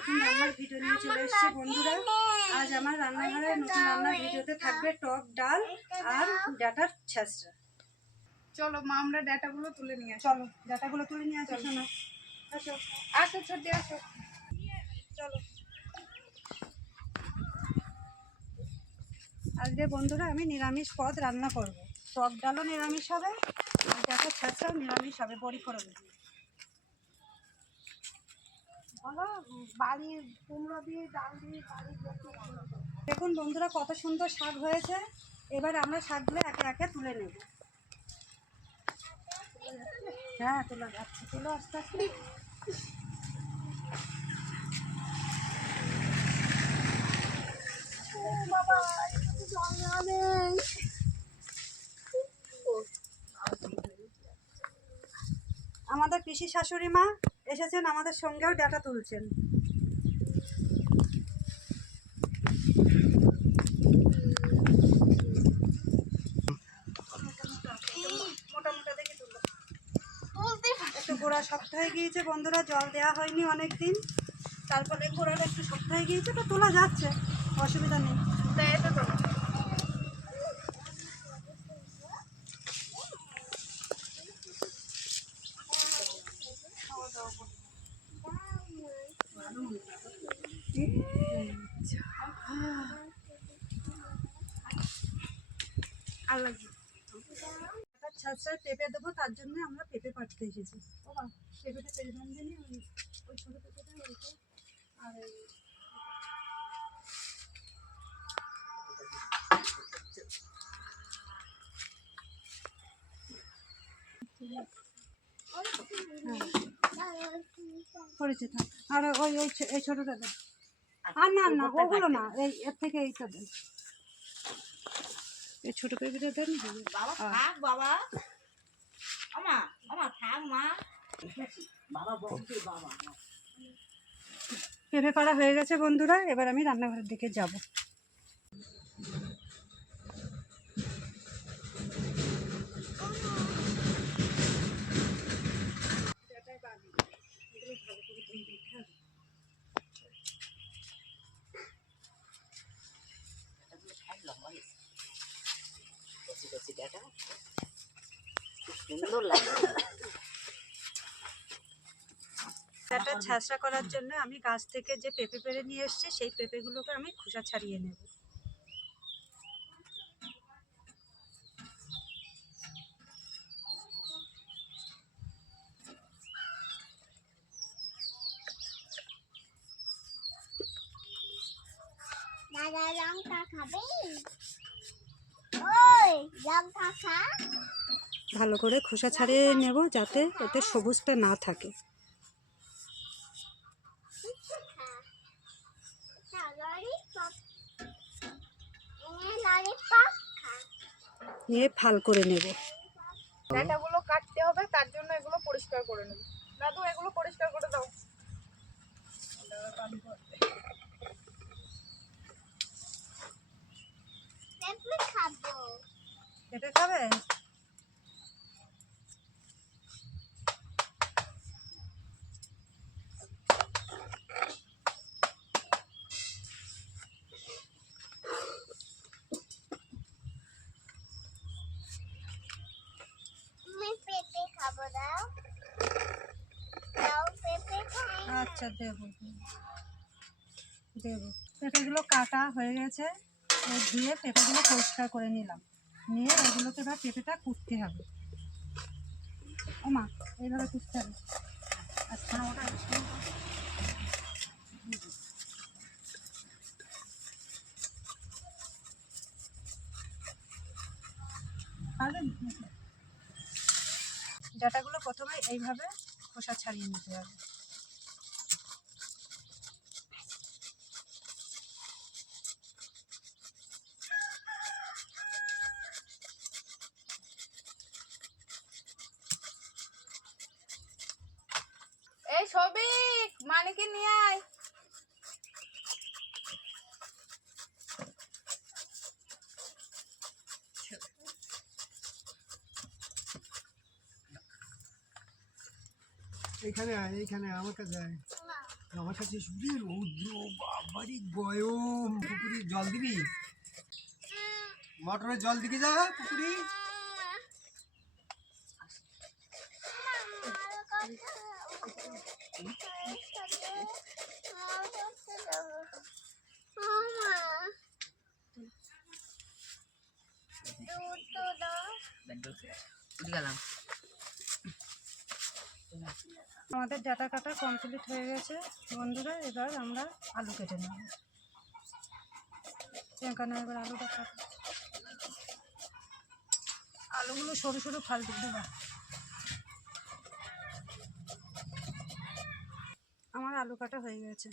নতুন রান্নার ভিডিও নিয়ে চলে এসেছি বন্ধুরা। আজ আমার রান্নাঘরে নতুন রান্নার ভিডিওতে থাকবে টক ডাল আর ডাটার ছেঁচড়া। চলো মা আমরা ডাটাগুলো তুলে নিয়ে আসি। চলো ডাটাগুলো তুলে নিয়ে আসো শোনো। আসো। আসো ছোটি আসো। চলো। আজকে বন্ধুরা আমি নিরামিষ পদ রান্না করব। টক ডালও নিরামিষ হবে আর ডাটার ছেঁচড়াও নিরামিষ হবে বড়ি করে বাড়ির কুমড়ো দিয়ে দিয়ে দেখুন বন্ধুরা, কত সুন্দর শাক হয়েছে। এবার আমরা শাকগুলো একে একে তুলে নেব। হ্যাঁ তোলা, যাচ্ছে, তুলো, আস্তে আস্তে। আমাদের পিসি শাশুড়ি মা এসেছেন আমাদের সঙ্গেও ডাটা তুলছেন। গোড়া শক্ত হয়ে গিয়েছে বন্ধুরা, জল দেওয়া হয়নি অনেক দিন তারপরে গোড়াটা একটু শক্ত হয়ে গিয়েছে, তো তোলা যাচ্ছে, অসুবিধা নেই। তা এটা তো আর লাগবে ছাঁচড়ায় পেঁপে দেবো তার জন্য আমরা পেঁপে পাড়তে এসেছি। ও বা পেঁপেটা পেরে দাম দিনি ওই ছোটো পেঁপেটা ওইটা আর করেছে আর ওই ওই এই ছোটোটা দেন আর না না ওগুলো না এই এর থেকে এইটা দেন এই ছোটো পেঁপেটা দেন। বাবা বাবা আমা আমা থাক মা বাবা বলছি বাবা পেঁপে পাড়া হয়ে গেছে বন্ধুরা এবার আমি রান্নাঘরের দিকে যাব। সুন্দর লাগে একটা ছ্যাঁচড়া করার জন্য আমি গাছ থেকে যে পেঁপে পেরে নিয়ে এসেছি সেই পেঁপেগুলোকে আমি খোসা ছাড়িয়ে নেব। দাদা লঙ্কা খাবে? ওই লঙ্কা খা। ভালো করে খোসা ছাড়িয়ে নেব যাতে এতে সবুজটা না থাকে। নিয়ে ফাল করে নেব। ডাটাগুলো কাটতে হবে তার জন্য এগুলো পরিষ্কার করে নেব। দাদু এগুলো পরিষ্কার করে দাও। এটা খাব পেঁপে খাবে আমি পেঁপে খাব দাও দাও পেঁপে খাই না। আচ্ছা দেবো। দেবো। পেঁপেগুলো কাটা হয়ে গেছে। ধুয়ে পেঁপেগুলো পরিষ্কার করে নিলাম। নিয়ে এগুলোকে এবার পেঁপেটা কুটতে হবে। ও মা, এইভাবে কুটতে হবে। আচ্ছা ডাটাগুলো প্রথমে এইভাবে খোসা ছাড়িয়ে নিতে হবে এই সবিক মানিকে নিয়ে আয় এইখানে আমার কাছে আমার কাছে শুধু রৌদ্র বাবারই গয়ম পুকুরে জল দিবি? মোটরে জল দিকে যা, পুকুরে। আমাদের ডাটা কাটা কমপ্লিট হয়ে গেছে। বন্ধুরা, এবার আমরা আলু কেটে নেব। এখানে এবার আলুটা কাট আলুগুলো সরু সরু ফালতু দেবা আমার আলু কাটা হয়ে গেছে।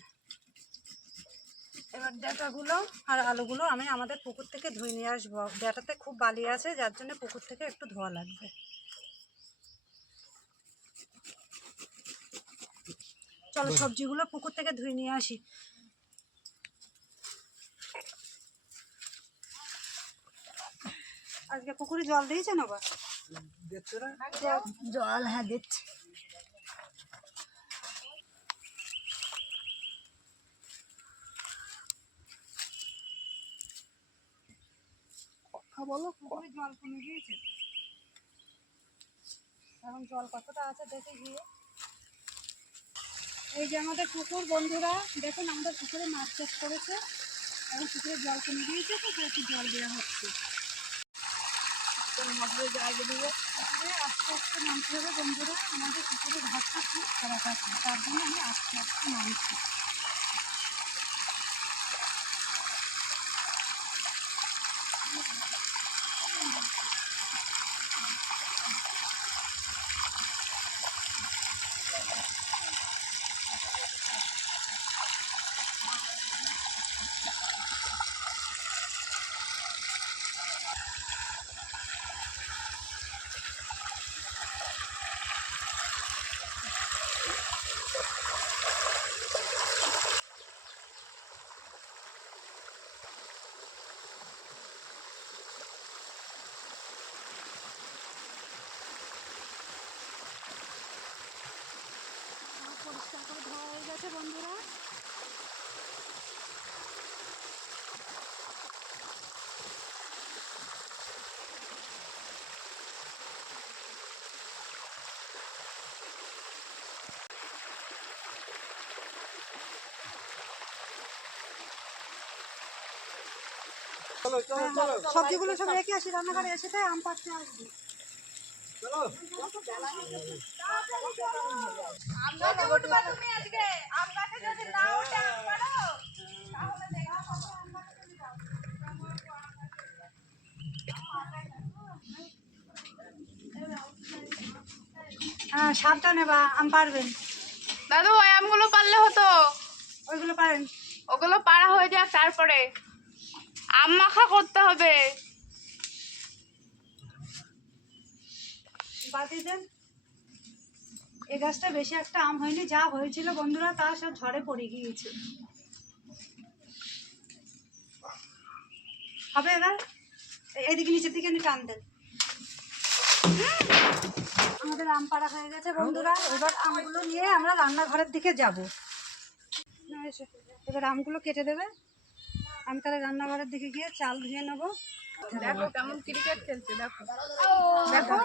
এবার ডাটাগুলো আর আলুগুলো আমি আমাদের পুকুর থেকে ধুয়ে নিয়ে আসব। ডাটাতে খুব বালি আছে, যার জন্য পুকুর থেকে একটু ধোয়া লাগবে। চলো সবজিগুলো পুকুর থেকে ধুয়ে নিয়ে আসি। আজকে পুকুরে জল দিয়েছেন আবার জল হ্যাঁ দিচ্ছে। কথা বলো পুকুরে জল কমে গিয়েছে। এখন জল কতটা আছে দেখে গিয়ে। এই যে আমাদের পুকুর, বন্ধুরা, দেখুন আমাদের পুকুরে মাছ চাষ করেছে এখন পুকুরে জল কমে তো তাই একটু জল দেওয়া হচ্ছে। পুকুরে আস্তে আস্তে নামতে হবে, বন্ধুরা, আমাদের পুকুরে ঘরটা খুব খারাপ আছে, তার জন্য আমি আস্তে আস্তে নামছি। আমার সবজিগুলো সব রেখে আসি রান্নাঘরে এসে তাই আম পাড়তে আসব। হ্যাঁ সাবধানে বা আম পারবেন দাদু ওই আমগুলো পারলে হতো। ওইগুলো পারেন। ওগুলো পাড়া হয়ে যাক তারপরে। আম মাখা করতে হবে। বাদি দেন এই গাছটা বেশি একটা আম হয়নি, যা হয়েছিল বন্ধুরা, তা সব ঝড়ে পড়ে গিয়েছে। হবে এবার? এদিকে নিচের দিকে টান দেন। আমাদের আম পাড়া হয়ে গেছে বন্ধুরা, এবার আমগুলো নিয়ে আমরা রান্নাঘরের দিকে যাব। এবার আমগুলো কেটে দেবে। আমি তাহলে রান্নাঘরের দিকে গিয়ে চাল ধুয়ে নেব। দেখো কেমন ক্রিকেট খেলছে দেখো। দেখো।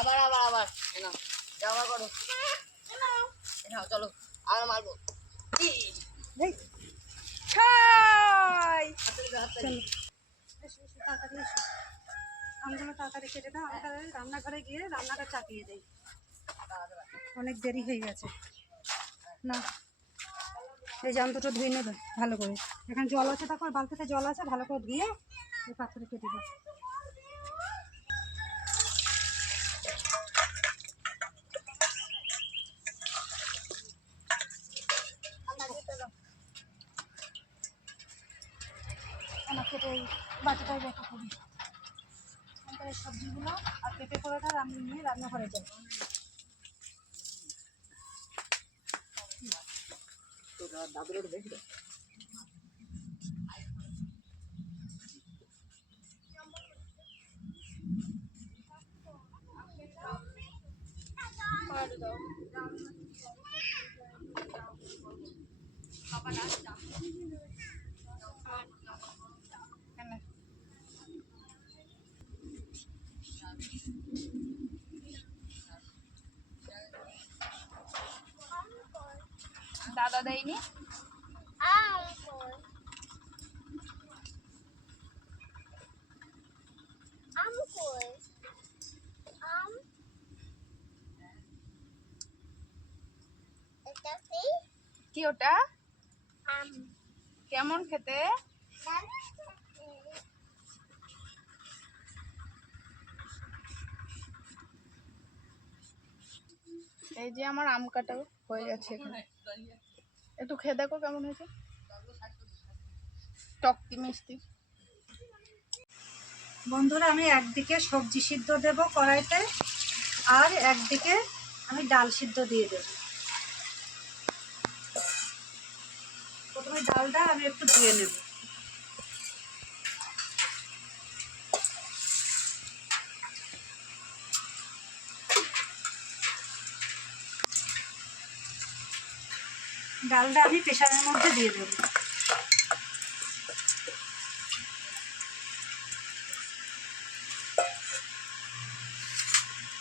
আবার আবার আবার। এনাও যাওয়া করো। এনাও চলো আর মারবো। আমগুলো তাড়াতাড়ি কেটে দাও আমি তাহলে রান্নাঘরে গিয়ে রান্নাটা চাপিয়ে দিই। অনেক দেরি হয়ে গেছে। না এই জাম দুটো ধুয়ে নেবে, ভালো করে। এখানে জল আছে তারপর বালতিতে জল আছে, ভালো করে ধুয়ে এই পাথরে কেটে এই বাটিটাই রেখে করি সবজিগুলো, আর পেঁপে করাটা আমি নিয়ে রান্নাঘরে যাই দাদা দেয়নি আম আম এটা কি ওটা? কেমন খেতে? এই যে আমার আম কাটা হয়ে গেছে এখানে। একটু খেয়ে দেখো কেমন হয়েছে। টক মিষ্টি। বন্ধুরা, আমি একদিকে সবজি সিদ্ধ দেব কড়াইতে, আর একদিকে আমি ডাল সিদ্ধ দিয়ে দেব। প্রথমে ডালটা আমি একটু ধুয়ে নেব। ডালটা আমি প্রেশারের মধ্যে দিয়ে দেবো।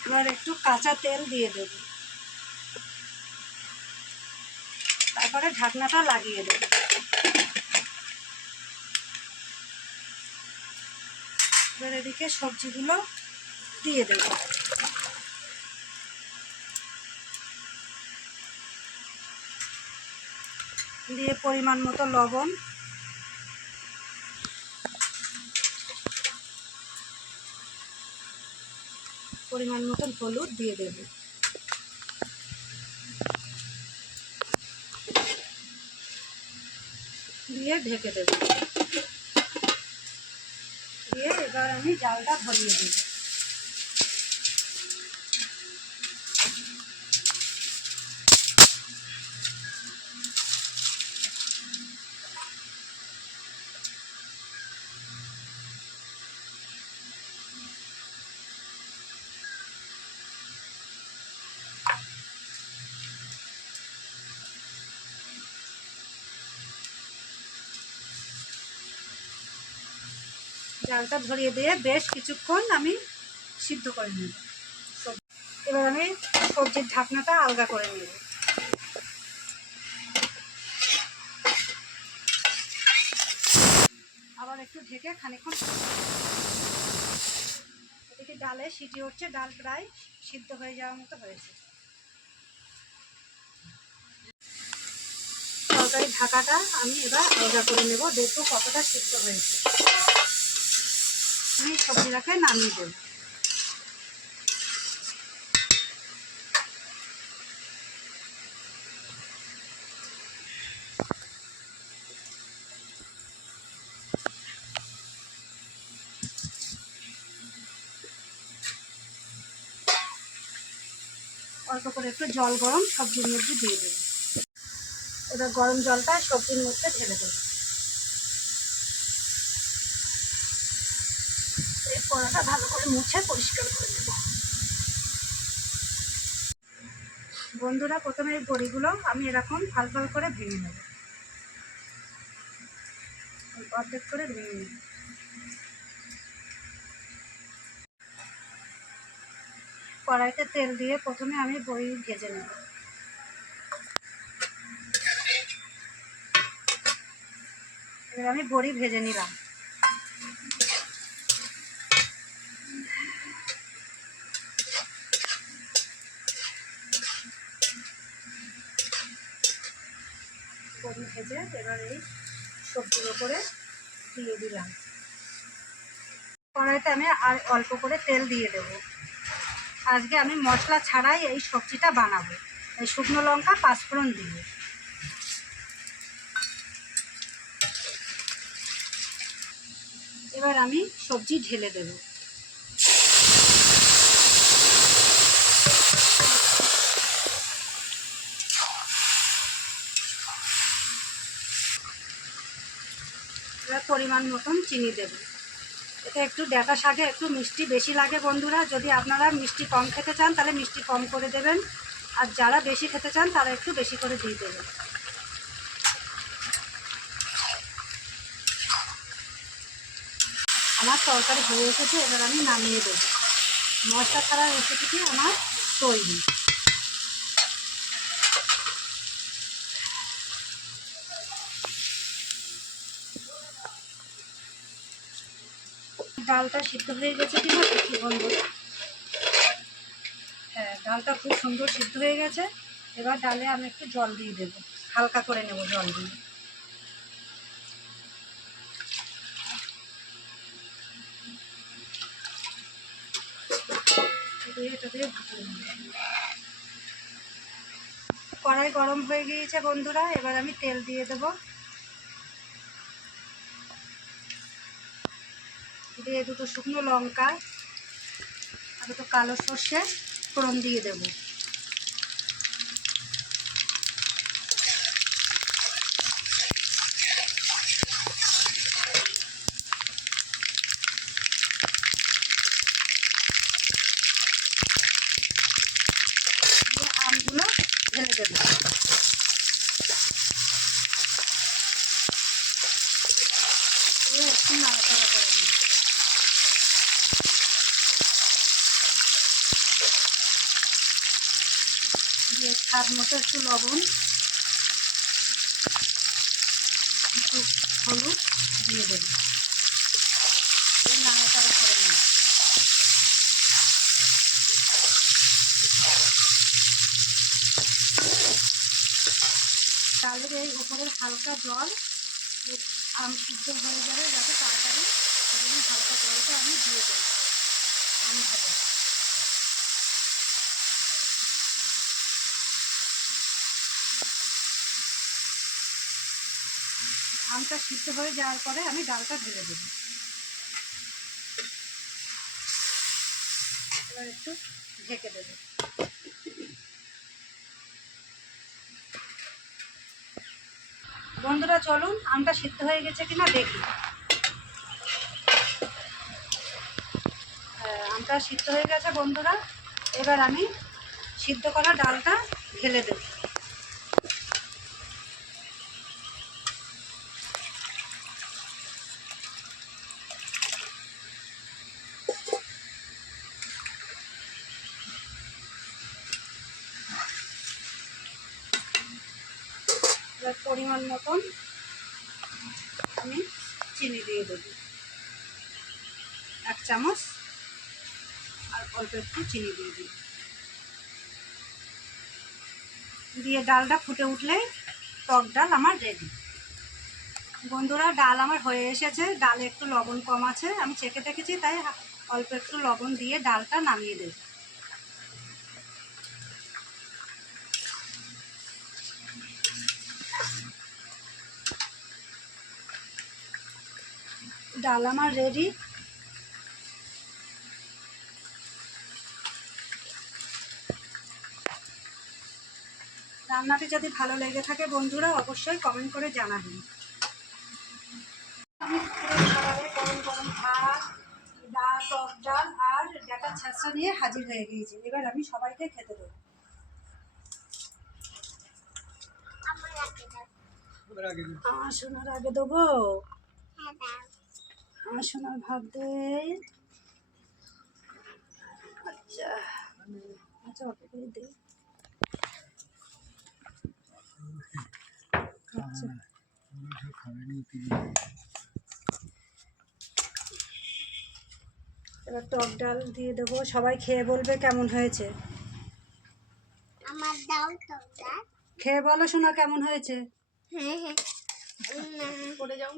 এবার একটু কাঁচা তেল দিয়ে দেব। তারপরে ঢাকনাটা লাগিয়ে দেব। এবার এদিকে সবজিগুলো দিয়ে দেব। দিয়ে পরিমাণ মতো লবণ। পরিমাণ মতন হলুদ দিয়ে দেব। দিয়ে ঢেকে দেব। দিয়ে এবার আমি জালটা ভরিয়ে দেব। জালটা ধরিয়ে দিয়ে বেশ কিছুক্ষণ আমি সিদ্ধ করে নেব। এবার আমি সবজির ঢাকনাটা আলগা করে নেব। আবার একটু ঢেকে খানিক্ষণ এদিকে ডালে সিটি হচ্ছে, ডাল প্রায় সিদ্ধ হয়ে যাওয়ার মতো হয়েছে। তরকারি ঢাকাটা আমি এবার আলগা করে নেব, দেখব কতটা সিদ্ধ হয়েছে। আমি সবজিটাকে নামিয়ে দেব। অল্প করে একটু জল গরম সবজির মধ্যে দিয়ে দেব। এবার গরম জলটা সবজির মধ্যে ঢেলে দেবো এই কড়াটা ভালো করে মুছে পরিষ্কার করে নেব বন্ধুরা, প্রথমে এই বড়িগুলো আমি এরকম ফাল ফাল করে ভেঙে নেব। অর্ধেক করে ভেঙে নেব। কড়াইতে তেল দিয়ে প্রথমে আমি বড়ি ভেজে নেব। এবার আমি বড়ি ভেজে নিলাম বড়ি ভেজে এবার এই ওপরে দিয়ে দিলাম। কড়াইতে আমি আর অল্প করে তেল দিয়ে দেব। আজকে আমি মশলা ছাড়াই এই সবজিটা বানাবো। এই শুকনো লঙ্কা, পাঁচফোড়ন দিয়ে। এবার আমি সবজি ঢেলে দেব। পরিমাণ মতন চিনি দেব। এতে একটু ডেকা শাকে একটু মিষ্টি বেশি লাগে বন্ধুরা। যদি আপনারা মিষ্টি কম খেতে চান, তাহলে মিষ্টি কম করে দেবেন। আর যারা বেশি খেতে চান, তারা একটু বেশি করে দিয়ে দেবেন। আমার তরকারি হয়ে এসেছে, এবার আমি নামিয়ে দেবো। মশলা ছাড়া রেসিপিটি আমার তৈরি। ডালটা সিদ্ধ হয়ে গেছে কিনা দেখি হ্যাঁ ডালটা খুব সুন্দর সিদ্ধ হয়ে গেছে। এবার ডালে আমি একটু জল দিয়ে দেবো। হালকা করে নেব জল দিয়ে। দিয়ে কড়াই গরম হয়ে গিয়েছে বন্ধুরা, এবার আমি তেল দিয়ে দেব। দিয়ে দুটো শুকনো লঙ্কা আর দুটো কালো সর্ষে ফোড়ন দিয়ে দেবো দিয়ে আমগুলো ঢেলে দেবো দিয়ে একটু নাড়াচাড়া করে নেব দিয়ে স্বাদ মতো একটু লবণ, একটু হলুদ দিয়ে দেবো। নাড়াচাড়া করে এই উপরের হালকা জল, আম সিদ্ধ হয়ে যাবে যাতে তাড়াতাড়ি হালকা জলটা আমি দিয়ে দেবো আম ভাজা আমটা সিদ্ধ হয়ে যাওয়ার পরে আমি ডালটা ঢেলে দেবো। এবার একটু ঢেকে দেবো। বন্ধুরা, চলুন, আমটা সিদ্ধ হয়ে গেছে কিনা দেখি। আমটা সিদ্ধ হয়ে গেছে বন্ধুরা। এবার আমি সিদ্ধ করা ডালটা ঢেলে দেব। এবার পরিমাণ মতন আমি চিনি দিয়ে দেবো। এক চামচ আর অল্প একটু চিনি দিয়ে দিই দিয়ে ডালটা ফুটে উঠলেই টক ডাল আমার রেডি বন্ধুরা, ডাল আমার হয়ে এসেছে। ডালে একটু লবণ কম আছে। আমি চেখে দেখেছি, তাই অল্প একটু লবণ দিয়ে ডালটা নামিয়ে দেব। ডাল আমার রেডি রান্নাটি যদি ভালো লেগে থাকে বন্ধুরা অবশ্যই কমেন্ট করে জানাবেন। আমি গরম গরম ভাত ডাল টক ডাল আর ডাটা ছ্যাঁচড়া নিয়ে হাজির হয়ে গিয়েছি। এবার আমি সবাইকে খেতে দেবো। আমার আগে আগে সোনার আগে দেবো। সোনার ভাত দেই। আচ্ছা আচ্ছা অল্প করে দিই। আচ্ছা। এবার টক ডাল দিয়ে দেবো। সবাই খেয়ে বলবে কেমন হয়েছে। আমার দাও খেয়ে বলো শোনা কেমন হয়েছে। হ্যাঁ হ্যাঁ। পড়ে যাও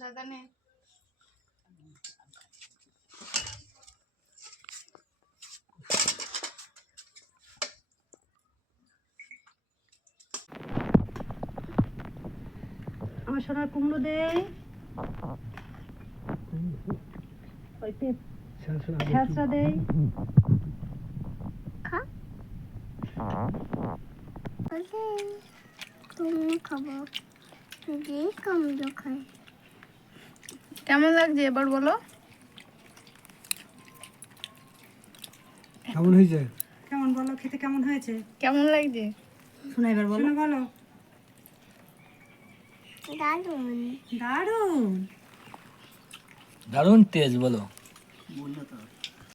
দাদা নে আমার সোনার কুমড়ো দেই ওই পেঁপ। ছ্যাঁচড়া দেই খাব। যে কমজো কেমন লাগছে এবার বলো? কেমন হয়েছে? কেমন বলো খেতে কেমন হয়েছে? কেমন লাগছে? শোনা এবার বলো। শোনো বলো। দারুণ দারুণ। দারুণ তেজ বলো। বলল তো